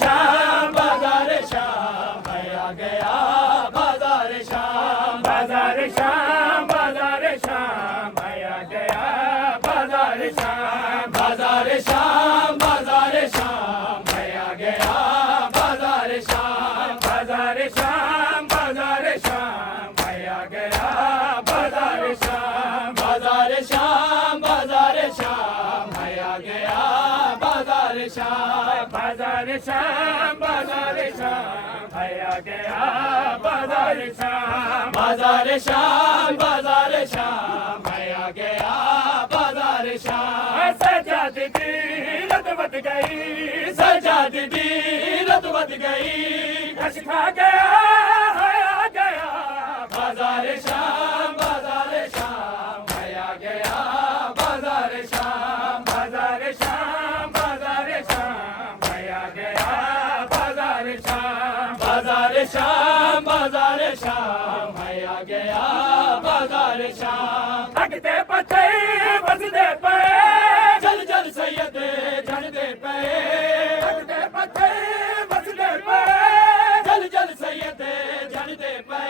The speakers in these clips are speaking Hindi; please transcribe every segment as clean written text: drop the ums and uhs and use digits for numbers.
शाम बाजार शाम आ गया बाजार शाम बाजार शाम बाजार शाम आ गया बाजार शाम बाजार शाम बाजार शाम आ गया बाजार शाम बाजार शाम बाजार शाम आ गया बाजार शाम बाजार शाम बाजार शाम आ गया बाजार शाम बाजार शाम बाजार शाम आ गया बाजार शाम बाजार शाम बाजार शाम आ गया बाजार शाम सजाद दी रत बद गई सजाद दी रत बद गई कश खा गया आ गया बाजार शाम बाजार शाम आ गया बाजार शाम बाजार शाम बाजार शाम आ गया बाजार शाम बाजार शाम बाजार शाम आ गया बाजार शाम लगते पथे बसदे पे जल जल सैयद झड़दे पे लगते पथे बसदे पे जल जल सैयद झड़दे पे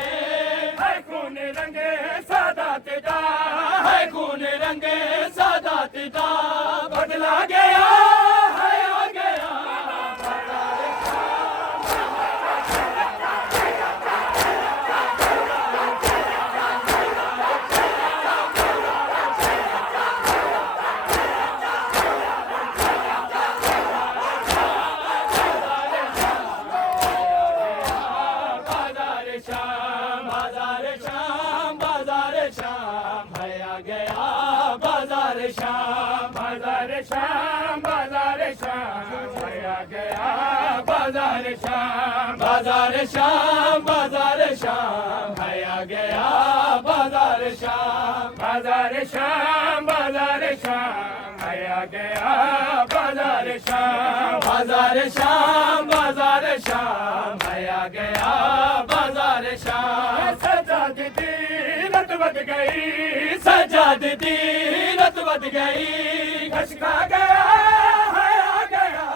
है खून रंगे सादात दा है खून रंगे सादात दा बदला गया है आ गया बाजार शाम बाजार शाम बाजार शाम आ गया बाजार शाम बाजार शाम बाजार शाम आ गया बाजार शाम बाजार शाम बाजार शाम आ गया बाजार शाम बाजार शाम बाजार शाम आ गया बाजार शाम बाजार शाम बाजार शाम आ गया बाजार शाम सजाद दी रत बद गई सजाद दी रत बद गई कश खा गया है आ गया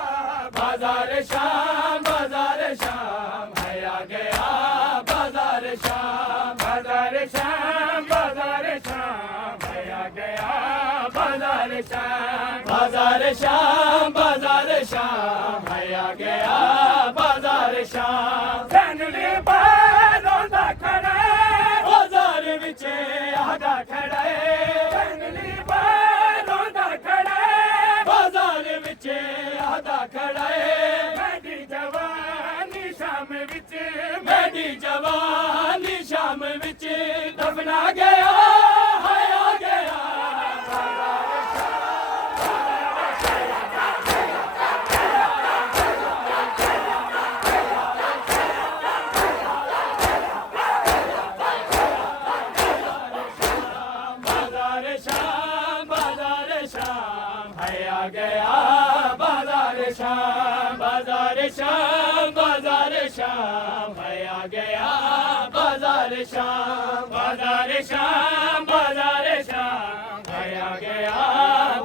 बाजार शाम बाजार शाम आ गया बाजार शाम बाजार शाम बाजार शाम आ गया बाजार शाम बाजार शाम बाजार शाम आ गया बाजार शाम सैनली रोंदा खड़ा बाजार विच आगा खड़ा सैनली रोंदा खड़ा बाजार विच आगा खड़ा मेरी जवानी शाम विच मेरी जवानी शाम विच दफना गया है आ गया बाजार शाम बाजार शाम आ गया बाजार शाम बाजार शाम बाजार शाम आ गया बाजार शाम बाजार शाम बाजार शाम आ गया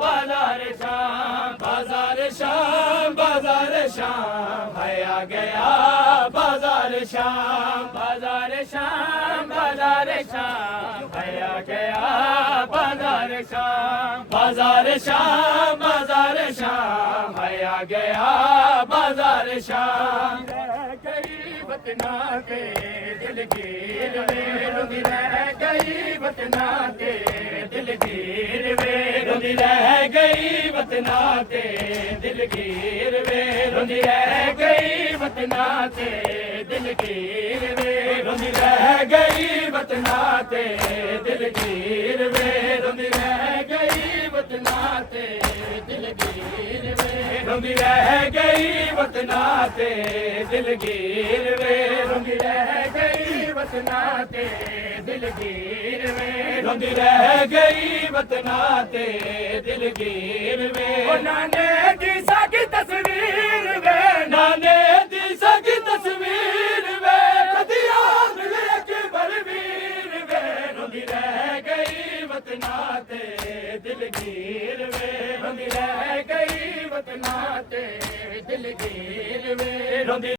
बाजार शाम बाजार शाम बाजार शाम आ गया बाजार शाम बाजार शाम बाजार शाम आ गया बाजार शाम बाजार शाम बाजार शाम आ गया बाजार शाम गई बतना के दिलगीर वे रुंदी रह गई बतना के दिलगीर वे रुंदी रह गई बतना के दिलगीर वे रुंदी रह गई बतना के दिलगीर वे रुंदी रह गई बतना ते दिलगीर वे रुंदी रह गई बतना ते दिलगीर वे रुंदी रह गई बतना ते दिलगीर वे रुंदी रह गई बतना ते दिलगीर वे रुंदी रह गई बतना ते दिलगीर वे नाने दी साकी तस्वीर वे नाने दी साकी तस्वीर वे कदिया मिले अकबर वीर वे रुंदी रह गई बतना ते दिलगीर वे रुंदी रह गई बतना ते दिलगीर वे ਰੋਂਦੀ